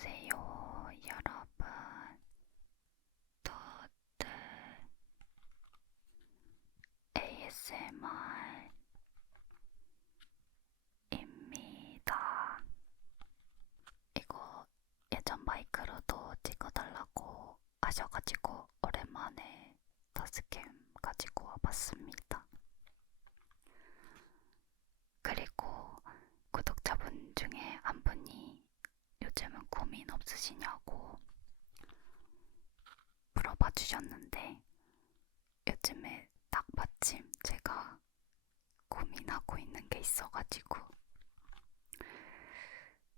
안녕하세요, 여러분. 도드 ASMR입니다. 이거 예전 마이크로도 찍어달라고 하셔가지고 오랜만에 타스캠 가지고 와봤습니다. 그리고 구독자분 중에 한 분이 요즘은 고민 없으시냐고 물어봐 주셨는데 요즘에 딱 마침 제가 고민하고 있는 게 있어가지고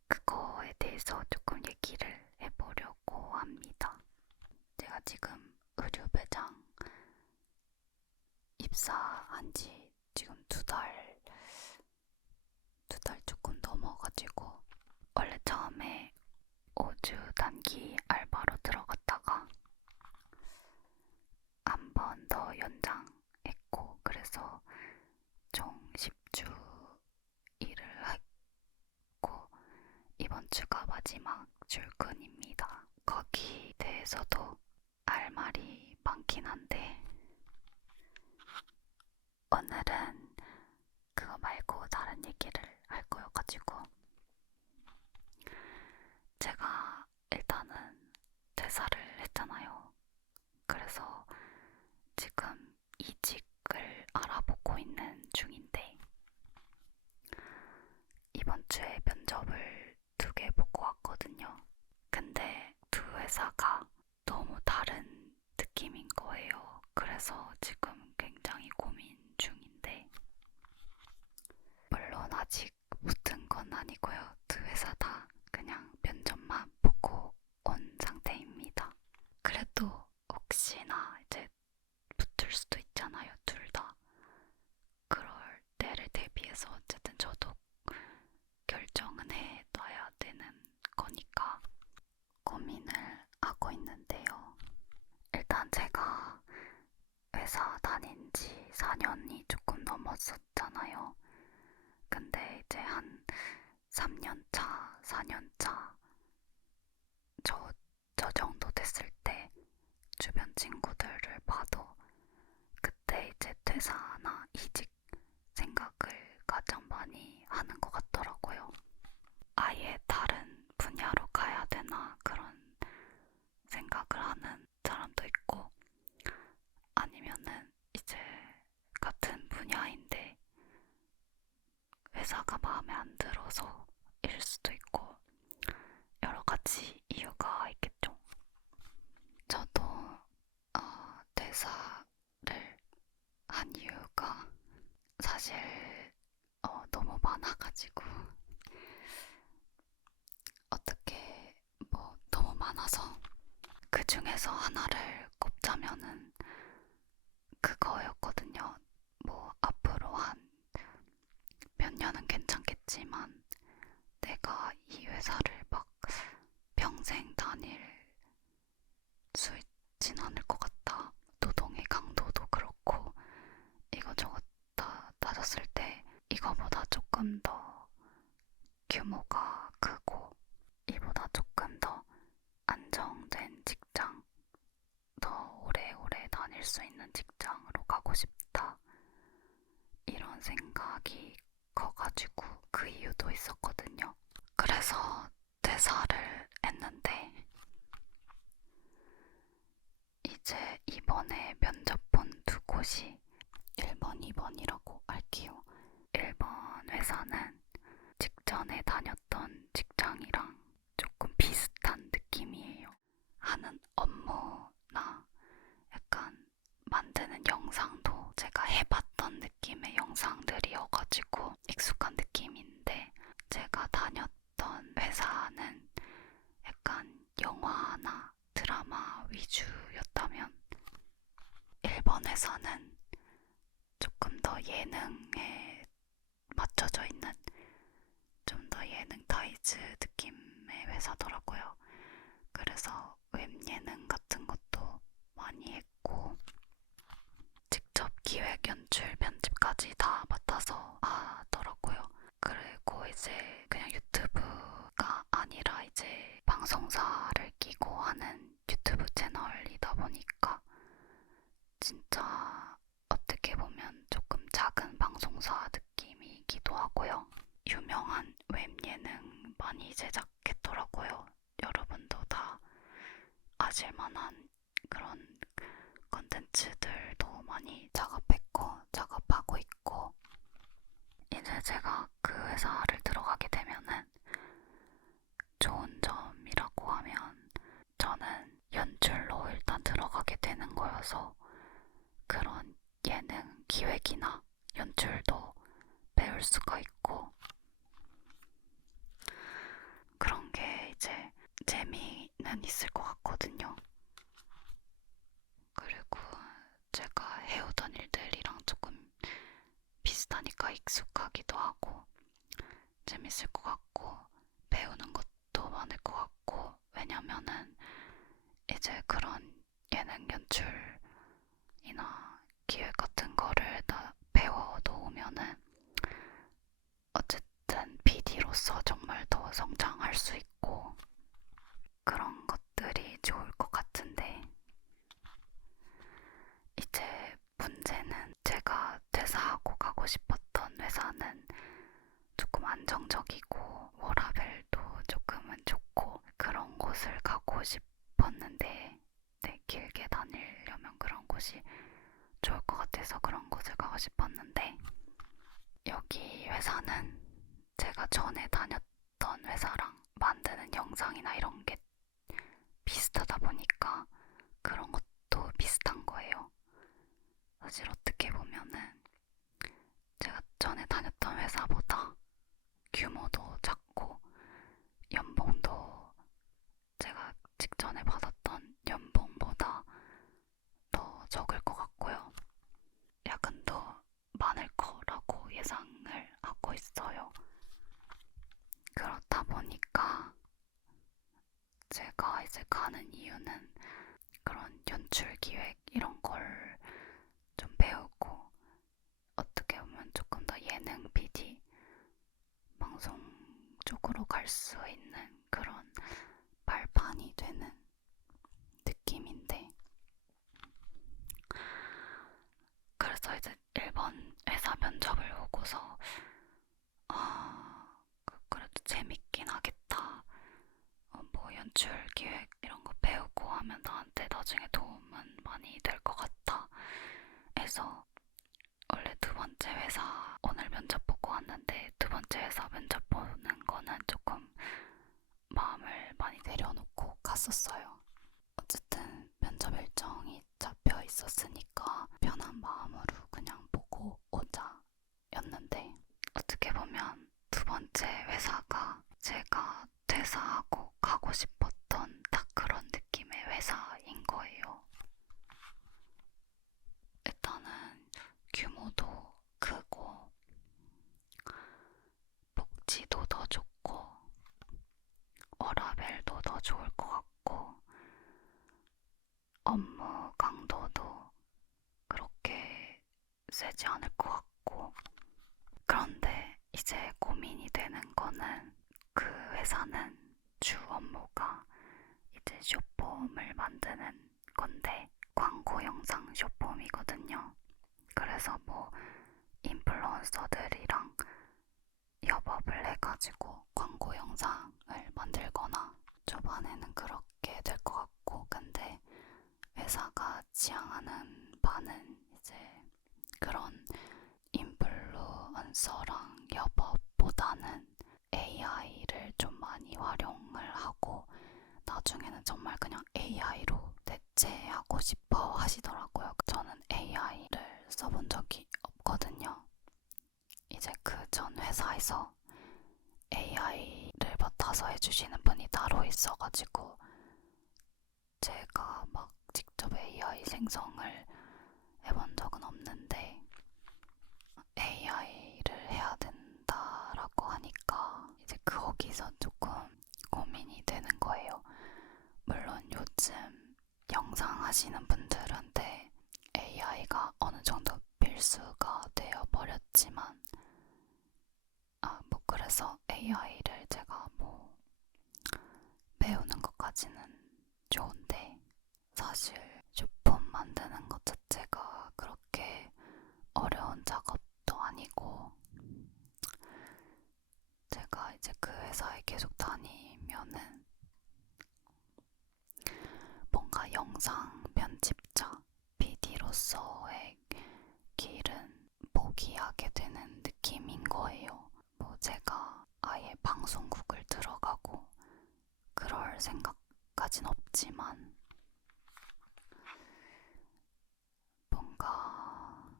그거에 대해서 조금 얘기를 해보려고 합니다. 제가 지금 의류 매장 입사한 지 지금 두 달 조금 넘어가지고 원래 처음에 5주 단기 알바로 들어갔다가 한 번 더 연장했고 그래서 총 10주 일을 했고 이번 주가 마지막 출근입니다. 거기 대해서도 할 말이 많긴 한데 오늘은 그거 말고 다른 얘기를 할 거여가지고 제가 일단은 퇴사를 했잖아요. 그래서 지금 이직을 알아보고 있는 중인데 이번 주에 면접을 2개 보고 왔거든요. 근데 두 회사가 너무 다른 느낌인 거예요. 그래서 지금 굉장히 고민 중인데 물론 아직 붙은 건 아니고요. 두 회사 다 그냥 면접만 보고 온 상태입니다. 그래도 혹시나 이제 붙을 수도 있잖아요. 둘 다. 그럴 때를 대비해서 어쨌든 저도 결정은 해놔야 되는 거니까 고민을 하고 있는데요. 일단 제가 회사 다닌 지 4년이 조금 넘었었잖아요. 근데 이제 한 3년 차, 4년 차 저 정도 됐을 때 주변 친구들을 봐도 그때 이제 퇴사나 이직 생각을 가장 많이 하는 것 같더라고요. 아예 다른 분야로 가야 되나 그런 생각을 하는 사람도 있고 아니면은 이제 같은 분야인데 회사가 마음에 안 들어서 일 수도 있고 여러 가지 이유가 있겠죠. 저도 퇴사를 한 이유가 사실 너무 많아가지고 어떻게 뭐 너무 많아서 그 중에서 하나를 꼽자면은 그거였거든요. 뭐 앞으로 한 몇 년은 괜찮겠지만 내가 이 회사를 막 평생 다닐 수 있진 않을 것 같다. 노동의 강도도 그렇고 이것저것 다 따졌을 때 이거보다 조금 더 규모가 크고 이보다 조금 더 안정된 직장, 더 오래오래 다닐 수 있는 직장으로 가고 싶다. 이런 생각이 커가지고 그 이유도 있었거든요. 그래서 퇴사를 했는데 이제 이번에 면접 본 2곳이 1번, 2번이라고 할게요. 1번 회사는 직전에 다녔던 직장이랑 조금 비슷한 느낌이에요. 하는 업무나 약간 만드는 영상도 제가 해봤던 느낌의 영상들이어가지고 익숙한 느낌인데 제가 다녔던 회사는 약간 영화나 드라마 위주였다면 일본에서는 조금 더 예능에 맞춰져 있는 좀 더 예능 타이즈 느낌의 회사더라고요. 그래서 웹예능 같은 것도 많이 했고 직접 기획, 연출, 편집까지 다 맡아서 하더라고요. 그리고 이제 그냥 유튜브가 아니라 이제 방송사를 끼고 하는 유튜브 채널이다 보니까 진짜 어떻게 보면 조금 작은 방송사 느낌이기도 하고요. 유명한 웹예능 많이 제작했더라고요. 여러분도 다 아실만한 그런 컨텐츠들도 많이 작업했고 작업하고 있고, 이제 제가 그 회사를 들어가게 되면은 좋은 점이라고 하면 저는 연출로 일단 들어가게 되는 거여서 그런 예능 기획이나 연출도 배울 수가 있고, 그런 게 이제 재미는 있을 것 같거든요. 그리고 제가 해오던 일들이랑 조금 비슷하니까 익숙하기도 하고 재밌을 것 같고 배우는 것도 많을 것 같고, 왜냐면은 이제 그런 예능 연출이나 기획 같은 거를 다 배워 놓으면은 어쨌든 PD로서 정말 더 성장할 수 있고 그런 것들이 좋을 것 같은데, 이제 문제는 제가 퇴사하고 가고 싶었던 회사는 조금 안정적이고 워라밸도 조금은 좋고 그런 곳을 가고 싶었는데, 네, 길게 다니려면 그런 곳이 좋을 것 같아서 그런 곳을 가고 싶었는데, 여기 회사는 제가 전에 다녔던 회사랑 만드는 영상이나 이런 게 비슷하다 보니까 그런 것도 비슷한 거예요. 사실 어떻게 보면은 제가 전에 다녔던 회사보다 규모도 작고 연봉도 제가 직전에 받았던 연봉보다 더 적을 것 같고요. 야근도 많을 거라고 예상을 하고 있어요. 그렇다 보니까 제가 이제 가는 이유는 그런 연출 기획 이런 걸 좀 배우고 어떻게 보면 조금 더 예능 PD 방송 쪽으로 갈 수 있는 그런 발판이 되는 느낌인데, 그래서 이제 일본 회사 면접을 보고서 그래도 재밌긴 하겠다. 뭐 연출 기획 이런 거 배우고 하면 나한테 나중에 도움은 많이 될 것 같다 해서 원래 두 번째 회사 오늘 면접 보고 왔는데, 두 번째 회사 면접 보는 거는 조금 마음을 많이 내려놓고 갔었어요. 어쨌든 면접 일정이 잡혀 있었으니까 편한 마음으로 그냥 보고 오자 였는데, 어떻게 보면 두 번째 회사가 제가 퇴사하고 가고 싶었던 딱 그런 느낌의 회사인 거예요. 일단은 규모도 크고 복지도 더 좋고 워라밸도 더 좋을 것 같고 업무 강도도 그렇게 세지 않을 것 같고, 그런데 이제 고민이 되는 거는 그 회사는 주 업무가 이제 숏폼을 만드는 건데 광고 영상 숏폼이거든요. 그래서 뭐 인플루언서들이랑 협업을 해가지고 광고 영상을 만들거나 초반에는 그렇게 될 것 같고, 근데 회사가 지향하는 바는 이제 그런 인플루언서랑 협업보다는 AI를 좀 많이 활용을 하고 나중에는 정말 그냥 AI로 대체하고 싶어 하시더라고요. 저는 AI를 써본 적이 없거든요. 이제 그 전 회사에서 AI를 맡아서 해주시는 분이 따로 있어가지고 제가 막 직접 AI 생성을 해본 적은 없는데, AI를 해야 된다라고 하니까 이제 거기서 조금 고민이 되는 거예요. 물론 요즘 영상 하시는 분들한테 AI가 어느 정도 필수가 되어 버렸지만, 뭐 그래서 AI를 제가 뭐 배우는 것까지는 좋은데 사실 쇼폼 만드는 것 자체가 그렇게 어려운 작업도 아니고 제가 이제 그 회사에 계속 다니면은 뭔가 영상 편집자, PD로서의 길은 포기하게 되는 느낌인 거예요. 뭐 제가 아예 방송국을 들어가고 그럴 생각까진 없지만 뭔가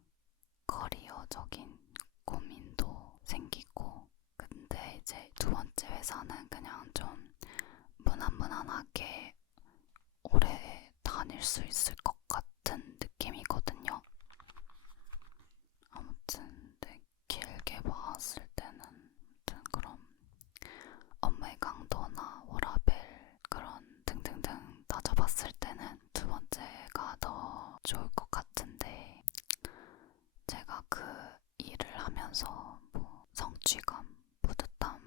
커리어적인 고민도 생기고 근데 이제 두 번째 회사는 그냥 좀 무난무난하게 오래 다닐 수 있을 것 같은 느낌이거든요. 아무튼 네, 길게 봤을 때는 아무튼 그럼 업무의 강도나 워라밸 그런 등등등 따져봤을 때는 두 번째가 더 좋을 것 같은데 제가 그 일을 하면서 뭐 성취감, 뿌듯함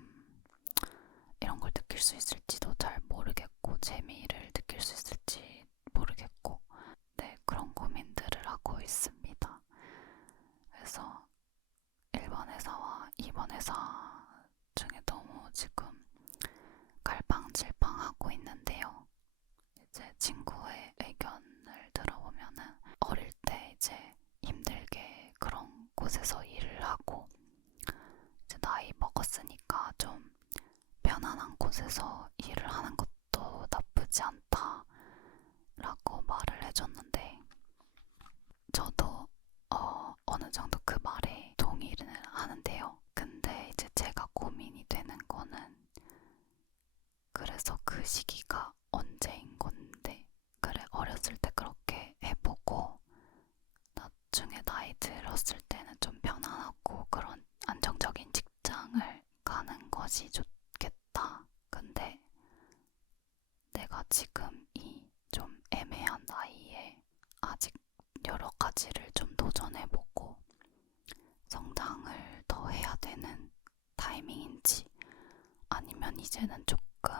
이런 걸 느낄 수 있을지도 잘 모르겠고 재미를 느낄 수 있을지 모르겠고 네 그런 고민들을 하고 있습니다. 그래서 1번 회사와 2번 회사 중에 너무 지금 갈팡질팡하고 있는데요. 이제 친구의 의견을 들어보면은 어릴 때 이제 힘들게 그런 곳에서 일을 하고 이제 나이 먹었으니까 좀 편안한 곳에서 일을 하는 것도 나쁘지 않다 라고 말을 해줬는데 저도 어느 정도 그 말에 동의를 하는데요. 근데 이제 제가 고민이 되는 거는 그래서 그 시기가 언제인 건데 그래 어렸을 때 그렇게 해보고 나중에 나이 들었을 때는 좀 편안하고 그런 안정적인 직장을 가는 것이 좋겠다. 근데 내가 지금 이 좀 애매한 나이에 아직 여러 가지를 좀 도전해보고 성장을 더 해야 되는 타이밍인지 아니면 이제는 조금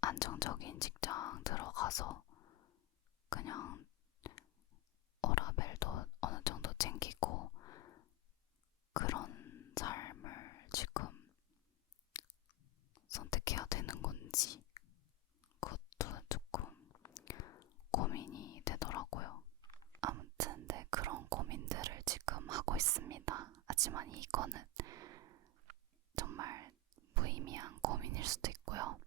안정적인 직장 들어가서 그냥 워라밸도 어느 정도 챙기고 그런 삶을 지금 선택해야 되는 건지 그것도 조금 고민이 되더라고요. 아무튼 네 그런 고민들을 지금 하고 있습니다. 하지만 이거는 정말 무의미한 고민일 수도 있고요.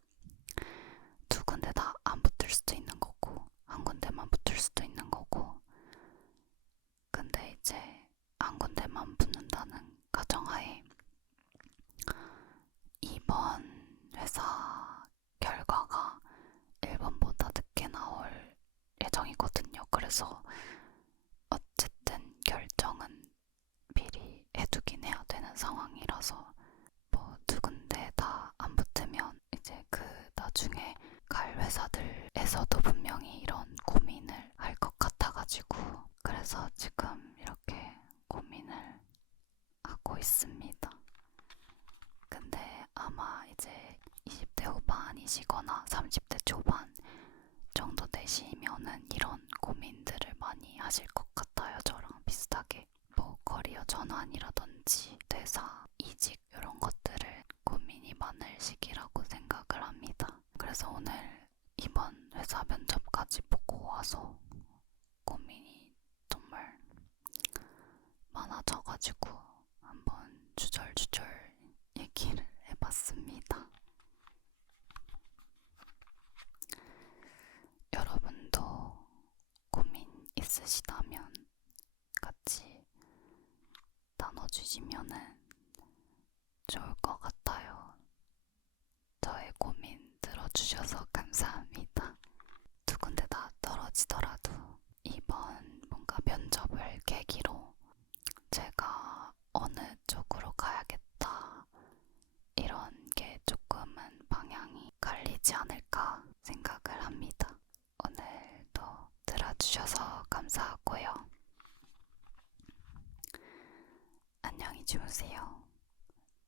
두 군데 다 안 붙을 수도 있는 거고 한 군데만 붙을 수도 있는 거고 근데 이제 한 군데만 붙는다는 가정하에 이번 회사 결과가 1번보다 늦게 나올 예정이거든요. 그래서 어쨌든 결정은 미리 해두긴 해야 되는 상황이라서 뭐 두 군데 다 안 붙으면 이제 그 나중에 갈 회사들에서도 분명히 이런 고민을 할 것 같아가지고 그래서 지금 이렇게 고민을 하고 있습니다. 근데 아마 이제 20대 후반이시거나 30대 초반 정도 되시면은 이런 고민들을 많이 하실 것 같아요. 저랑 비슷하게 뭐 커리어 전환이라든지 퇴사, 이직 이런 것들을 고민이 많을 시기라고 생각을 합니다. 그래서 오늘 이번 회사 면접까지 보고 와서 고민이 정말 많아져가지고 한번 주절주절 얘기를 해봤습니다. 여러분도 고민 있으시다면 같이 나눠주시면은 좋을 것 같아요. 저의 고민 들어주셔서 감사합니다. 두 군데 다 떨어지더라도 이번 뭔가 면접을 계기로 제가 어느 쪽으로 가야겠다 이런 게 조금은 방향이 갈리지 않을까 생각을 합니다. 오늘도 들어주셔서 감사하고요. 안녕히 주무세요.